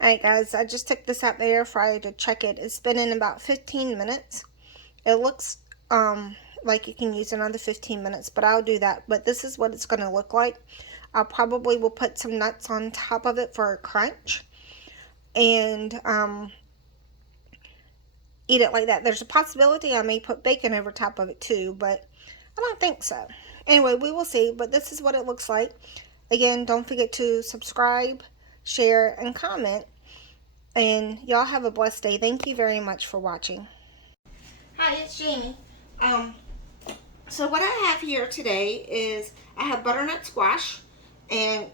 Alright guys, I just took this out the air fryer to check it. It's been in about 15 minutes. It looks like you can use another 15 minutes, but I'll do that. But this is what it's going to look like. I'll probably will put some nuts on top of it for a crunch. And eat it like that. There's a possibility I may put bacon over top of it too, but I don't think so. Anyway, we will see, but this is what it looks like. Again, don't forget to subscribe, share, and comment. And y'all have a blessed day. Thank you very much for watching. Hi, it's Jamie. So what I have here today is I have butternut squash and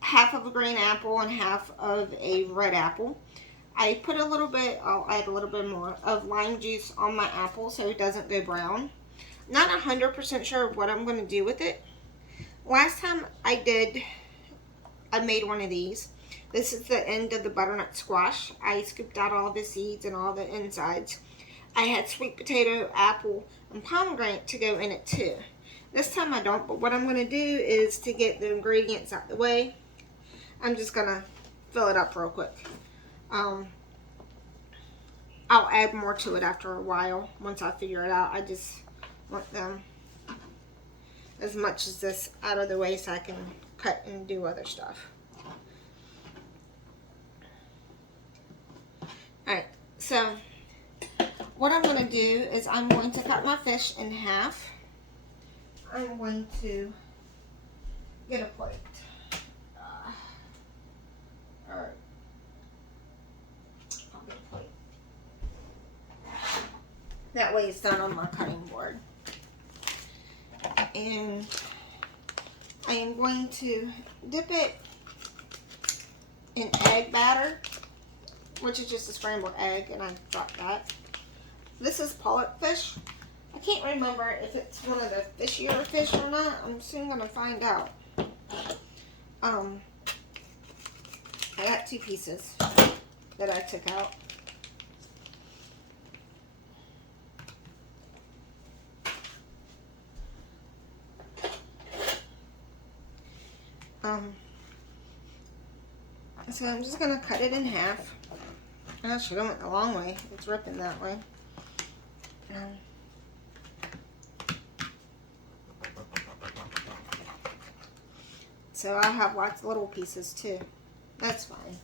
half of a green apple and half of a red apple. I put a little bit, I'll add a little bit more of lime juice on my apple so it doesn't go brown. Not 100% sure what I'm going to do with it. Last time I made one of these. This is the end of the butternut squash. I scooped out all the seeds and all the insides. I had sweet potato, apple, and pomegranate to go in it too. This time I don't, but what I'm going to do is to get the ingredients out the way, I'm just going to fill it up real quick. I'll add more to it after a while once I figure it out. I just want them as much as this out of the way so I can cut and do other stuff. Alright, so what I'm going to do is I'm going to cut my fish in half. I'm going to get a plate. Alright. I'll get a plate. That way it's done on my cutting board. And I am going to dip it in egg batter, which is just a scrambled egg, and I dropped that. This is pollock fish. I can't remember if it's one of the fishier fish or not. I'm soon going to find out. I got 2 pieces that I took out. So I'm just going to cut it in half. Actually, I went the long way. It's ripping that way. So I'll have lots of little pieces too. That's fine.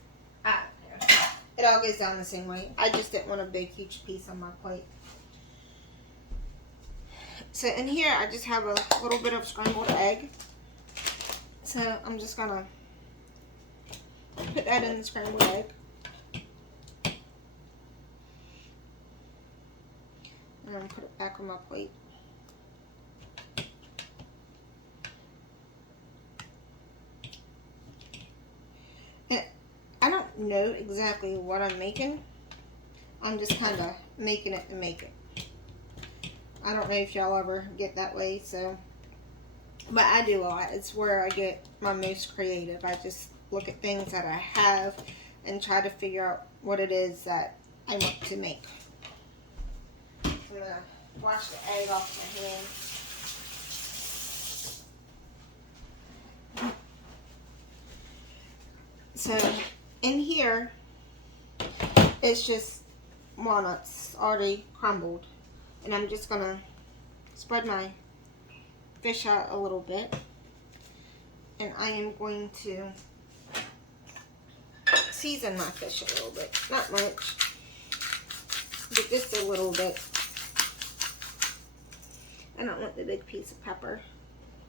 I don't care. It all goes down the same way. I just didn't want a big, huge piece on my plate. So in here, I just have a little bit of scrambled egg. So I'm just going to put that in the scrambled egg. And then put it back on my plate. And I don't know exactly what I'm making. I'm just kind of making it to make it. I don't know if y'all ever get that way, so. But I do a lot. It's where I get my most creative. I just look at things that I have and try to figure out what it is that I want to make. I'm going to wash the egg off my hand. So in here, it's just walnuts already crumbled. And I'm just going to spread my fish out a little bit. And I am going to season my fish a little bit. Not much, but just a little bit. I don't want the big piece of pepper.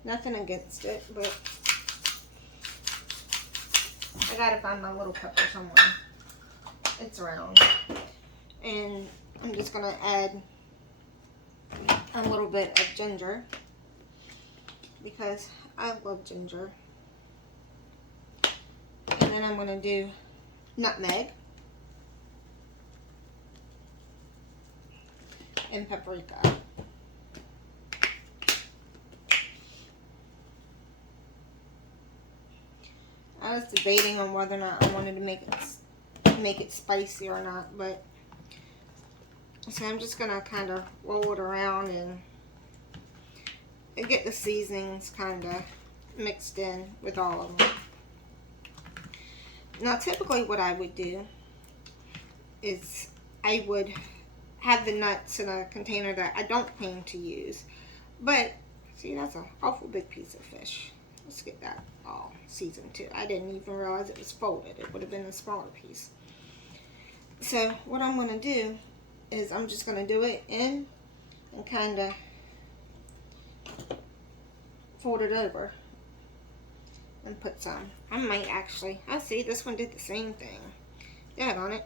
Nothing against it, but I gotta find my little pepper somewhere. It's around. And I'm just gonna add a little bit of ginger because I love ginger. And then I'm gonna do nutmeg and paprika. I was debating on whether or not I wanted to make it spicy or not, but so I'm just gonna kind of roll it around and get the seasonings kind of mixed in with all of them. Now, typically what I would do is I would have the nuts in a container that I don't plan to use. But, see, that's an awful big piece of fish. Let's get that all seasoned too. I didn't even realize it was folded. It would have been a smaller piece. So, what I'm going to do is I'm just going to do it in and kind of fold it over and put some. I might actually, I see this one did the same thing. Daggone it.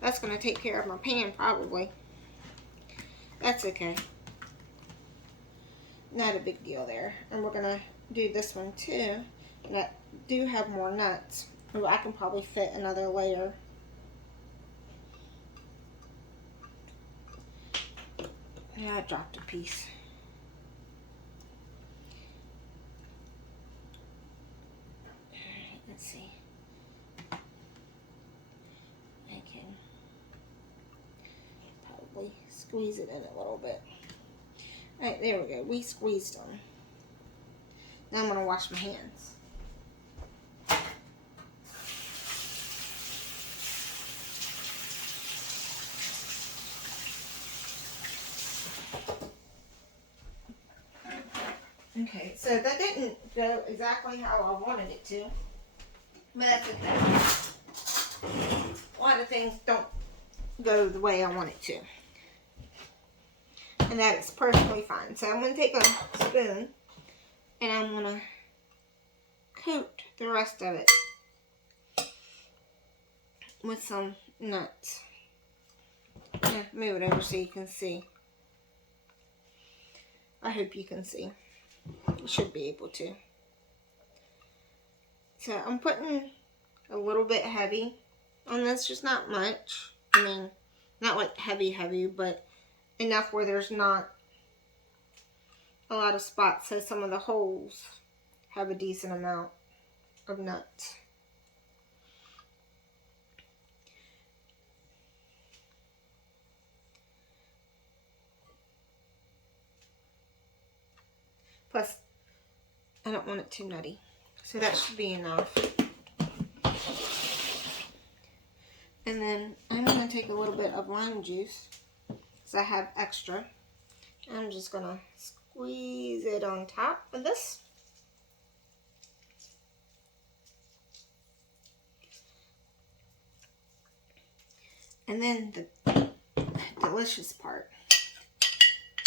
That's going to take care of my pan probably. That's okay. Not a big deal there. And we're going to do this one too. And I do have more nuts. Oh, I can probably fit another layer. Yeah, I dropped a piece. Alright, let's see. I can probably squeeze it in a little bit. Alright, there we go. We squeezed them. Now I'm going to wash my hands. Okay, so that didn't go exactly how I wanted it to, but that's okay. A lot of things don't go the way I want it to, and that is perfectly fine. So I'm going to take a spoon, and I'm going to coat the rest of it with some nuts. Yeah, move it over so you can see. I hope you can see. You should be able to. So I'm putting a little bit heavy on this, just not much. I mean, not like heavy, but enough where there's not a lot of spots, so some of the holes have a decent amount of nuts. Plus, I don't want it too nutty, so that should be enough. And then I'm going to take a little bit of lime juice, because I have extra. I'm just going to squeeze it on top of this. And then the delicious part.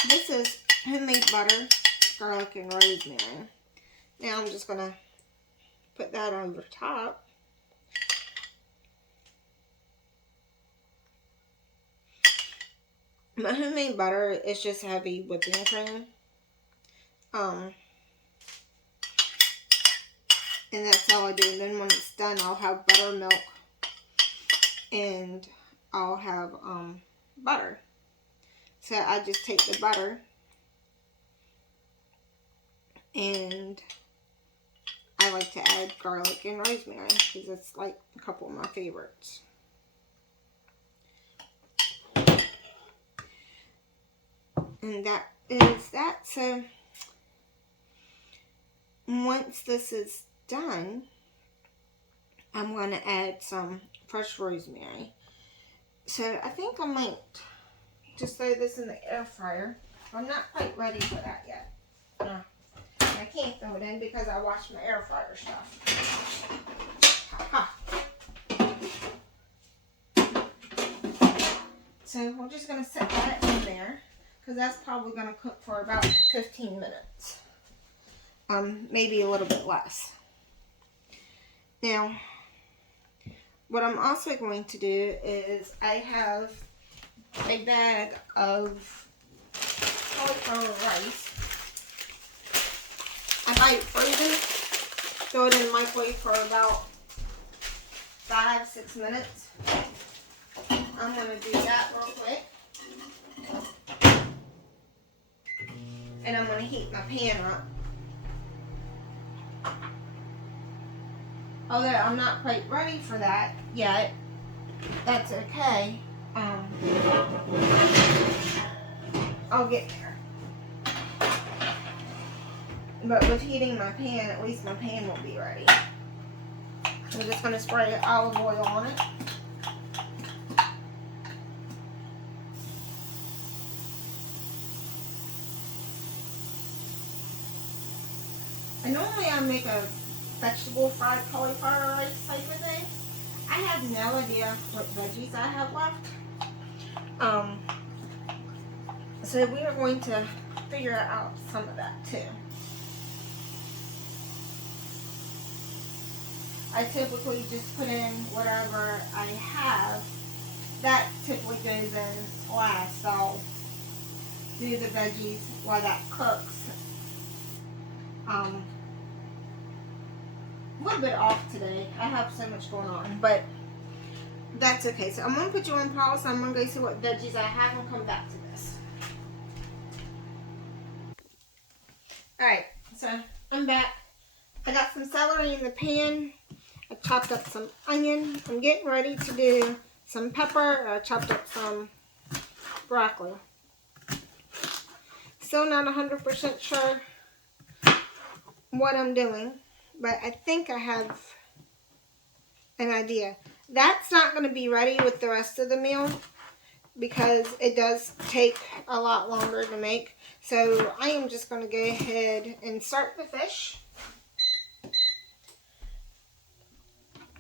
This is homemade butter, garlic, and rosemary. Now I'm just going to put that over top. My homemade butter is just heavy whipping cream. And that's all I do. And then when it's done, I'll have buttermilk and I'll have butter. So I just take the butter and I like to add garlic and rosemary because it's like a couple of my favorites. And that is that. So once this is done, I'm going to add some fresh rosemary. So I think I might just throw this in the air fryer. I'm not quite ready for that yet. I can't throw it in because I washed my air fryer stuff. Ha. So we're just going to set that in there because that's probably going to cook for about 15 minutes. Maybe a little bit less. Now, what I'm also going to do is I have a bag of cauliflower rice. I buy it frozen, throw it in the microwave for about 5-6 minutes. I'm going to do that real quick. And I'm going to heat my pan up. Although I'm not quite ready for that yet, that's okay. I'll get there. But with heating my pan, at least my pan will be ready. I'm just going to spray olive oil on it. And normally I make a vegetable fried cauliflower rice type of thing. I have no idea what veggies I have left. So we are going to figure out some of that too. I typically just put in whatever I have. That typically goes in last. I'll do the veggies while that cooks. A little bit off today. I have so much going on, but that's okay. So I'm going to put you on pause. I'm going to go see what veggies I have and come back to this. Alright, so I'm back. I got some celery in the pan. I chopped up some onion. I'm getting ready to do some pepper. I chopped up some broccoli. Still not 100% sure what I'm doing, but I think I have an idea. That's not going to be ready with the rest of the meal because it does take a lot longer to make. So I am just going to go ahead and start the fish.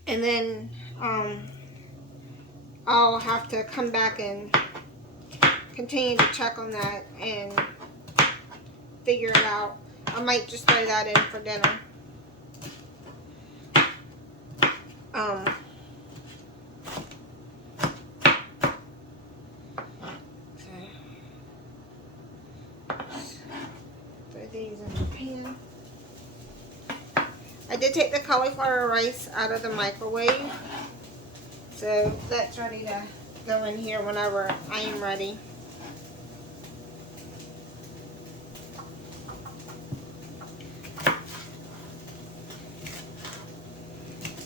And then I'll have to come back and continue to check on that and figure it out. I might just throw that in for dinner. Throw these in the pan. I did take the cauliflower rice out of the microwave, so that's ready to go in here whenever I am ready.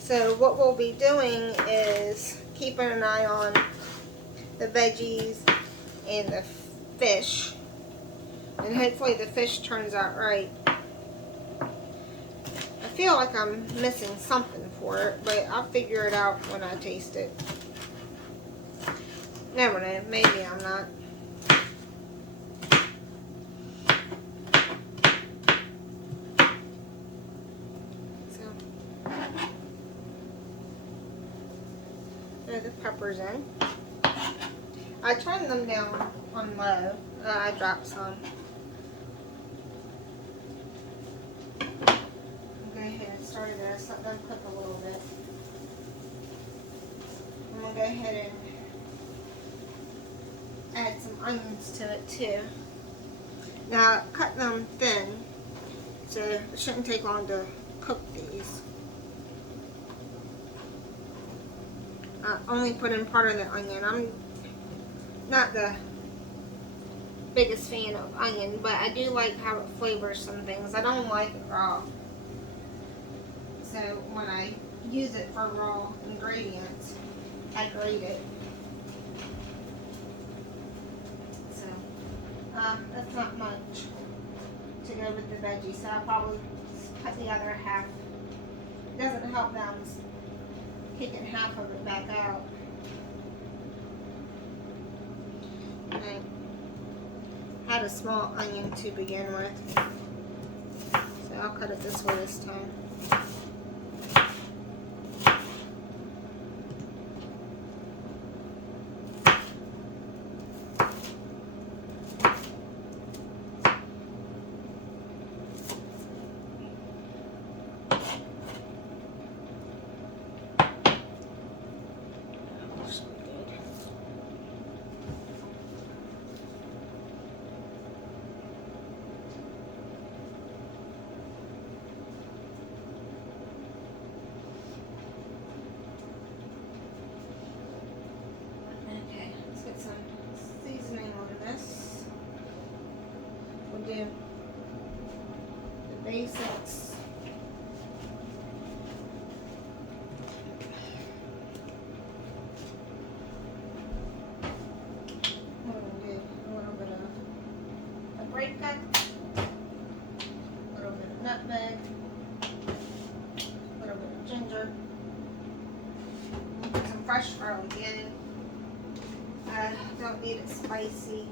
So what we'll be doing is keeping an eye on the veggies and the fish, and hopefully the fish turns out right. I feel like I'm missing something for it, but I'll figure it out when I taste it. Never know, maybe I'm not. Throw the peppers in. I turned them down on low. I dropped some. Go ahead and stir this. Let them cook a little bit. I'm going to go ahead and add some onions to it too. Now, cut them thin, so it shouldn't take long to cook these. I only put in part of the onion. I'm not the biggest fan of onion, but I do like how it flavors some things. I don't like it raw. So when I use it for raw ingredients, I grate it. So that's not much to go with the veggies, so I'll probably cut the other half. It doesn't help that I'm kicking half of it back out. I had a small onion to begin with, so I'll cut it this way this time. Do the basics. I'm going to do a little bit of paprika, a little bit of nutmeg, a little bit of ginger, fresh garlic in. I don't need it spicy.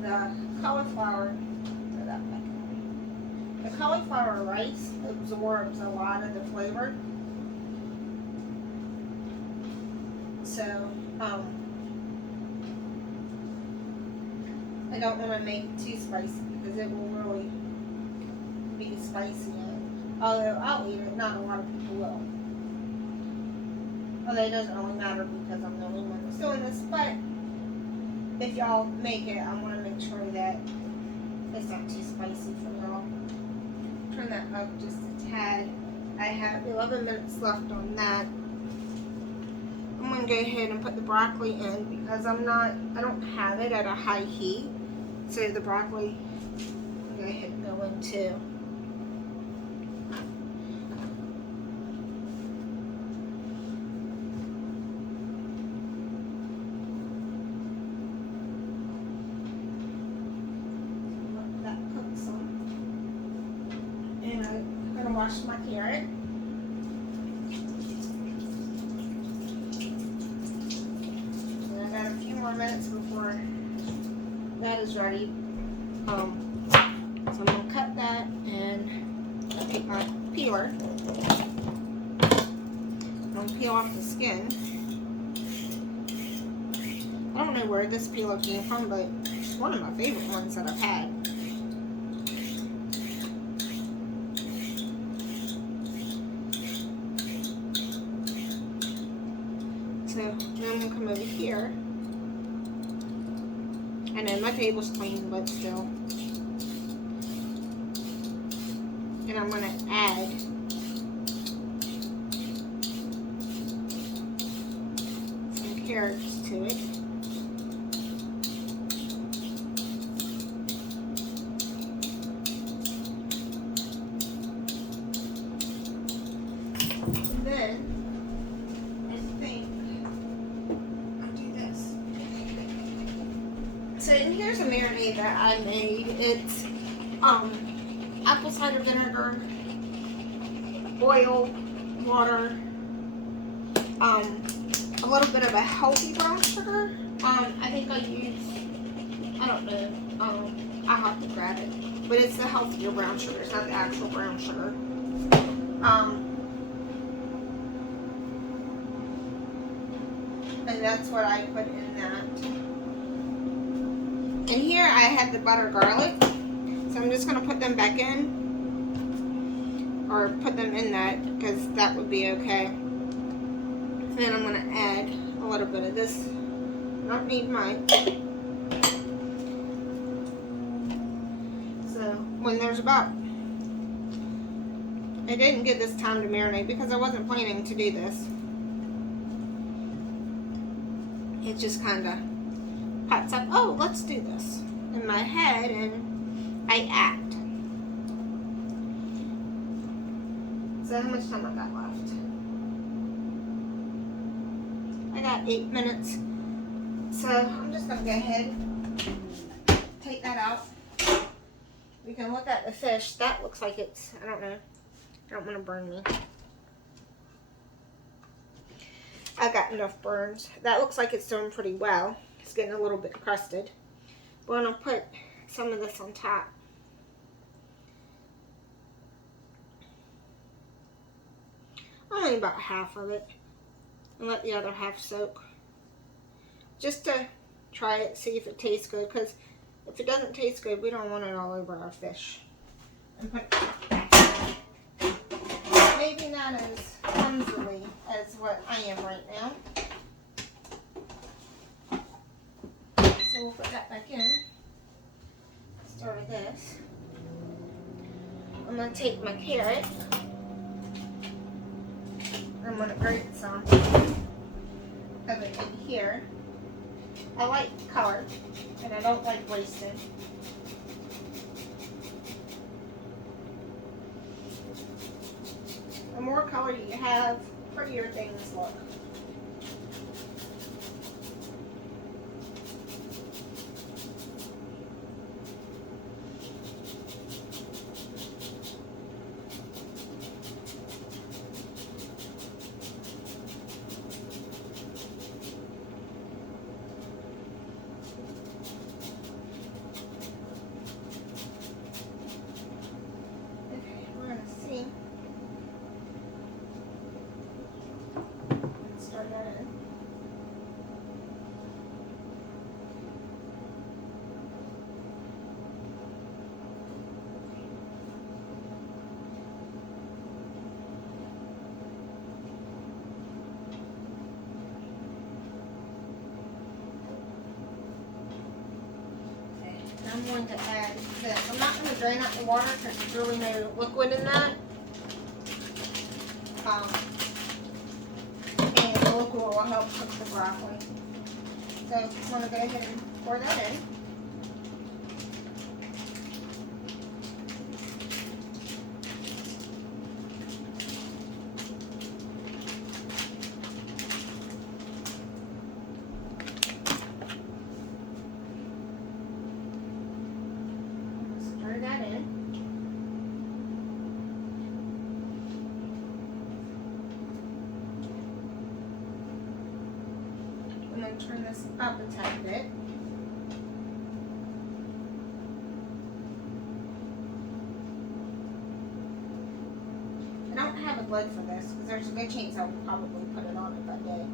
The cauliflower, the cauliflower rice absorbs a lot of the flavor. So, I don't want to make it too spicy because it will really be spicy. Although I'll eat it, not a lot of people will. Although it doesn't really matter because I'm the only one that's doing this. But if y'all make it, I want to make sure that it's not too spicy for y'all. Turn that up just a tad. I have 11 minutes left on that. I'm going to go ahead and put the broccoli in because I don't have it at a high heat. So the broccoli, I'm going to go ahead and go in too. Let that cook some. And I'm going to wash my carrot. Minutes before that is ready. So I'm going to cut that and take my peeler. I'm going to peel off the skin. I don't know where this peeler came from, but it's one of my favorite ones that I've had. So now I'm going to come over here. I know my table's clean, but still. And I'm going to add some carrots to it. And then so here's a marinade that I made. It's apple cider vinegar, oil, water, a little bit of a healthy brown sugar. I think I used, I don't know, I'll have to grab it. But it's the healthier brown sugar, it's not the actual brown sugar. And that's what I put in that. And here I have the butter garlic, so I'm just going to put them back in, or put them in that, because that would be okay. And then I'm going to add a little bit of this. I don't need mine. So when there's about, I didn't get this time to marinate because I wasn't planning to do this. It just kind of pops up, oh, let's do this in my head, and I act. So how much time I got left? I got 8 minutes. So I'm just gonna go ahead, take that out. We can look at the fish. That looks like it's, I don't know. I don't want to burn me. I got enough burns. That looks like it's doing pretty well. It's getting a little bit crusted. We're going to put some of this on top. Only about half of it. And let the other half soak. Just to try it, see if it tastes good. Because if it doesn't taste good, we don't want it all over our fish. And put maybe not as clumsily as what I am right now. So we'll put that back in. Start with this. I'm going to take my carrot. I'm going to grate some of it in here. I like color, and I don't like wasting. The more color you have, prettier things look. I'm going to add this. I'm not going to drain out the water because there's really no liquid in that. And the liquid will help cook the broccoli. So I'm going to go ahead and pour that in. Stir that in. I'm going to turn this up a tad bit. I don't have a lid for this because there's a good chance I would probably put it on if I did.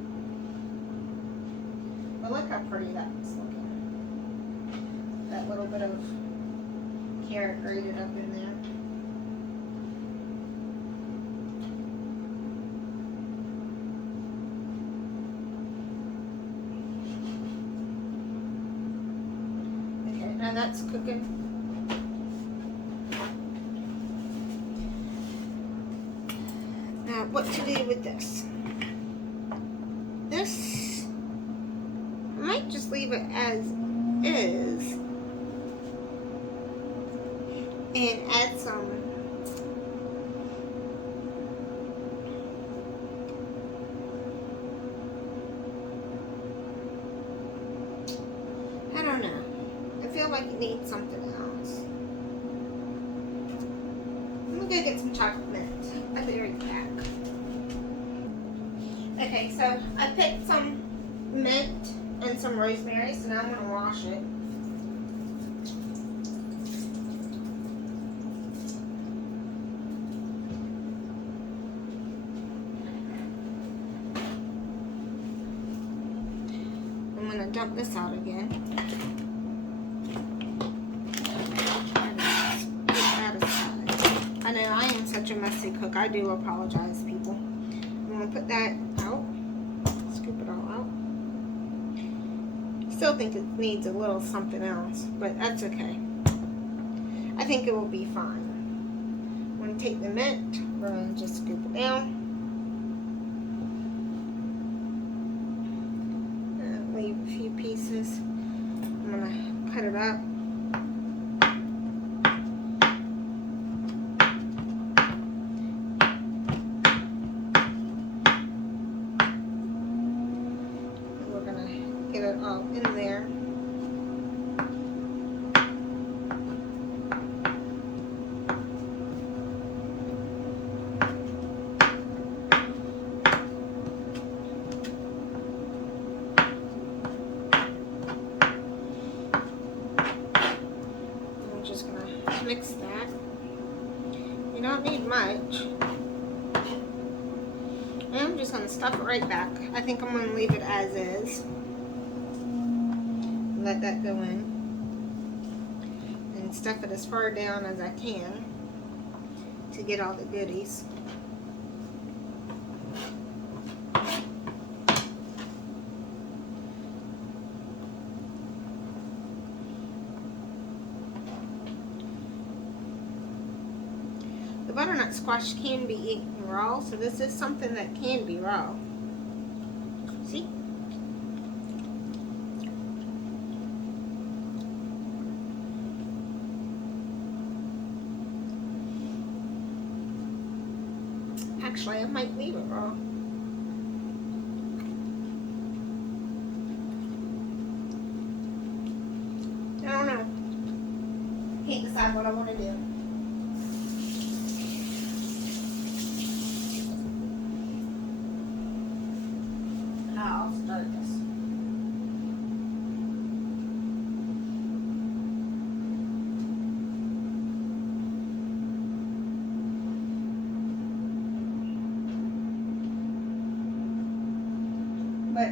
But look how pretty that's looking. That little bit of carrot grated up in there. Now that's cooking. Now what to do with this? This, I might just leave it as is and add some I don't know. I feel like it needs something else. I'm gonna go get some chocolate mint. I'll be right back. Okay, so I picked some mint and some rosemary, so now I'm gonna wash it. I'm gonna dump this out again. I know I am such a messy cook. I do apologize, people. I'm going to put that out. Scoop it all out. Still think it needs a little something else, but that's okay. I think it will be fine. I'm going to take the mint. We're going to just scoop it down. Leave a few pieces. I'm going to cut it up. Get it all in there. I'm just gonna mix that. You don't need much. And I'm just gonna stuff it right back. I think I'm gonna leave it as is. Let that go in and stuff it as far down as I can to get all the goodies. The butternut squash can be eaten raw, so this is something that can be raw. See? Actually, I might leave it raw. I don't know. Can't decide what I want to do. I'll start this. But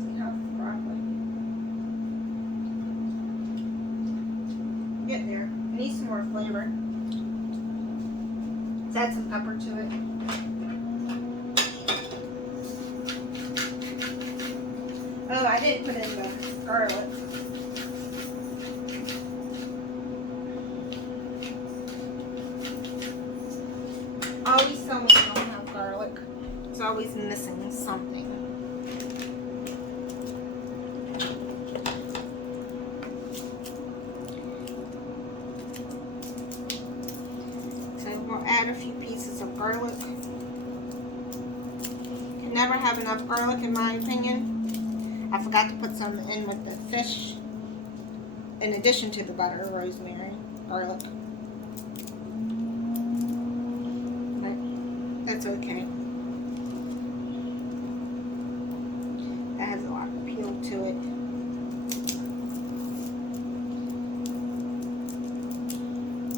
see how it's broccoli. Get there. I need some more flavor. Let's add some pepper to it. Oh, I didn't put in the garlic. Always tell me I don't have garlic. It's always missing something. So we'll add a few pieces of garlic. Can never have enough garlic in my opinion. I forgot to put some in with the fish in addition to the butter, rosemary, garlic. But that's okay. That has a lot of appeal to it.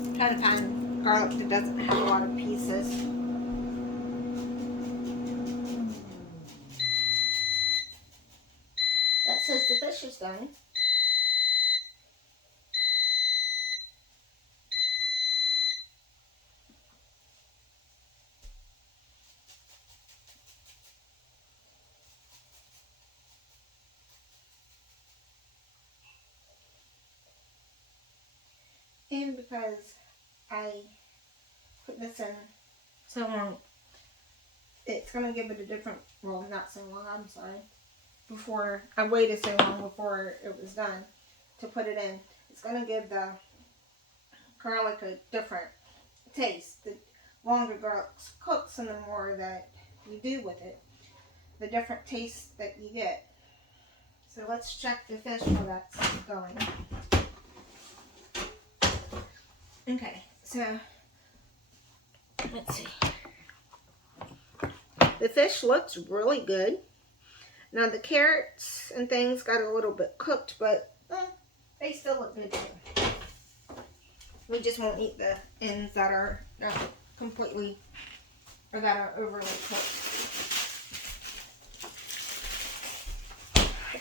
I'm trying to find garlic that doesn't have a lot of pieces. That says the fish is done. And because I put this in so long, it's going to give it a different, well, not so long, I'm sorry. Before, I waited so long before it was done to put it in. It's going to give the garlic a different taste. The longer garlic cooks and the more that you do with it, the different taste that you get. So let's check the fish while that's going. Okay, so let's see. The fish looks really good. Now the carrots and things got a little bit cooked, but they still look good too. We just won't eat the ends that are not completely, or that are overly cooked.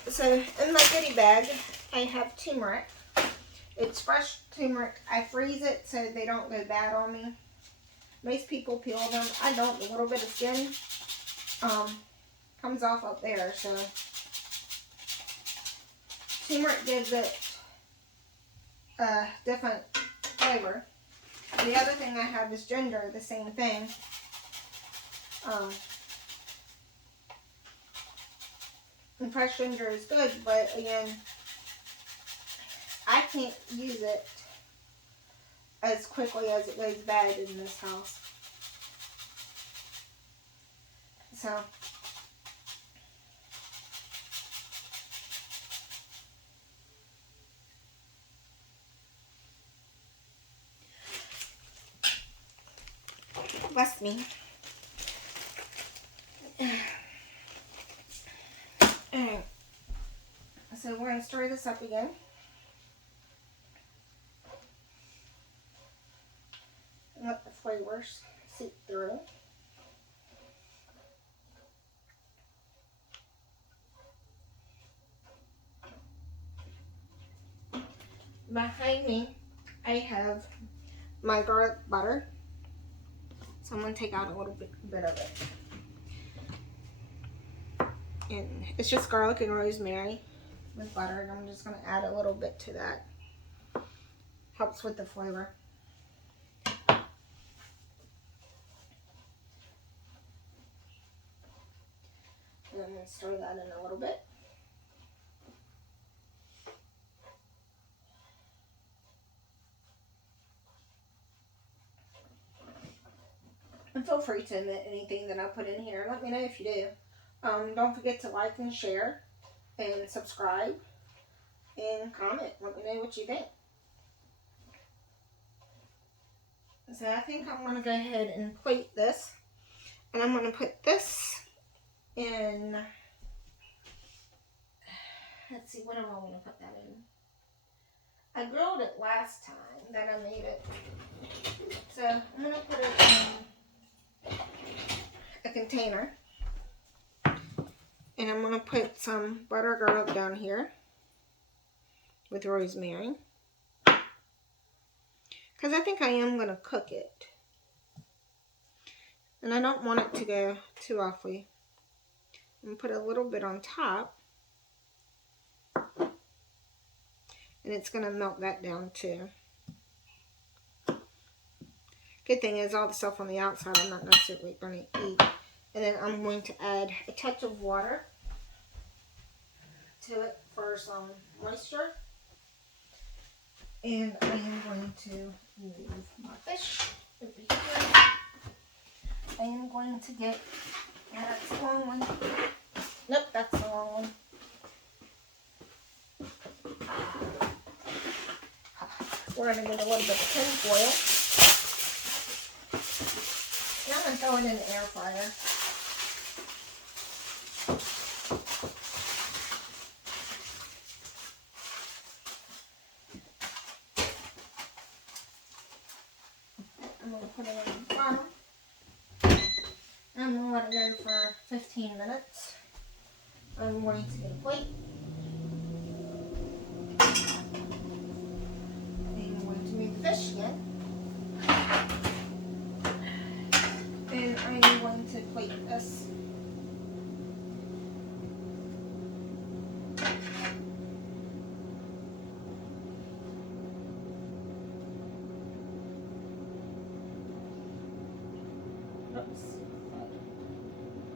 So in my goodie bag, I have turmeric. It's fresh turmeric. I freeze it so they don't go bad on me. Most people peel them. I don't. A little bit of skin comes off up there. So turmeric gives it a different flavor. The other thing I have is ginger, the same thing. And fresh ginger is good, but again, I can't use it as quickly as it goes bad in this house. So bless me. Alright. So we're going to stir this up again. And let the flavors seep through. Behind me, I have my garlic butter. So I'm going to take out a little bit of it. And it's just garlic and rosemary with butter, and I'm just going to add a little bit to that. Helps with the flavor. And I'm going to stir that in a little bit. And feel free to admit anything that I put in here. Let me know if you do. Don't forget to like and share and subscribe and comment. Let me know what you think. So I think I'm going to go ahead and plate this. And I'm going to put this in. Let's see, what do I want to put that in? I grilled it last time that I made it. So I'm going to put it in a container. And I'm going to put some butter garlic down here with rosemary. Because I think I am going to cook it. And I don't want it to go too awfully. I'm going to put a little bit on top. And it's going to melt that down too. Good thing is all the stuff on the outside I'm not necessarily going to eat. And then I'm going to add a touch of water to it for some moisture. And I am going to move my fish over here. I am going to get, that's the wrong one. Nope, that's the wrong one. We're going to get a little bit of tin foil. And I'm going to throw it in the air fryer. I'm going to put it on the bottom. I'm going to let it go for 15 minutes. I'm going to get a plate. I'm going to move the fish again. And I'm going to plate this. Oops.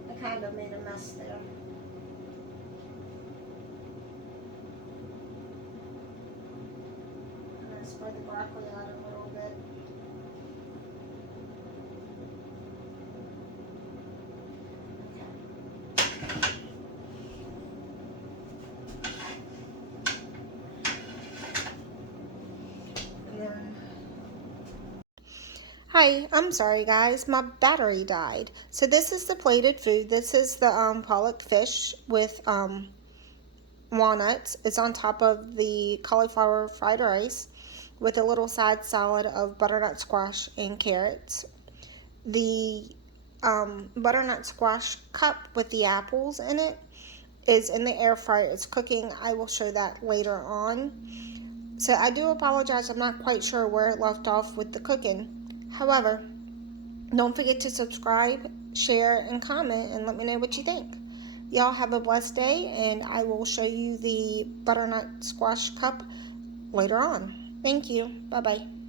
I kind of made a mess there. I'm going to spread the broccoli out a little bit. Hi, I'm sorry guys, my battery died. So this is the plated food. This is the pollock fish with walnuts. It's on top of the cauliflower fried rice with a little side salad of butternut squash and carrots. The butternut squash cup with the apples in it is in the air fryer. It's cooking. I will show that later on. So I do apologize. I'm not quite sure where it left off with the cooking. However, don't forget to subscribe, share, and comment, and let me know what you think. Y'all have a blessed day, and I will show you the butternut squash cup later on. Thank you. Bye-bye.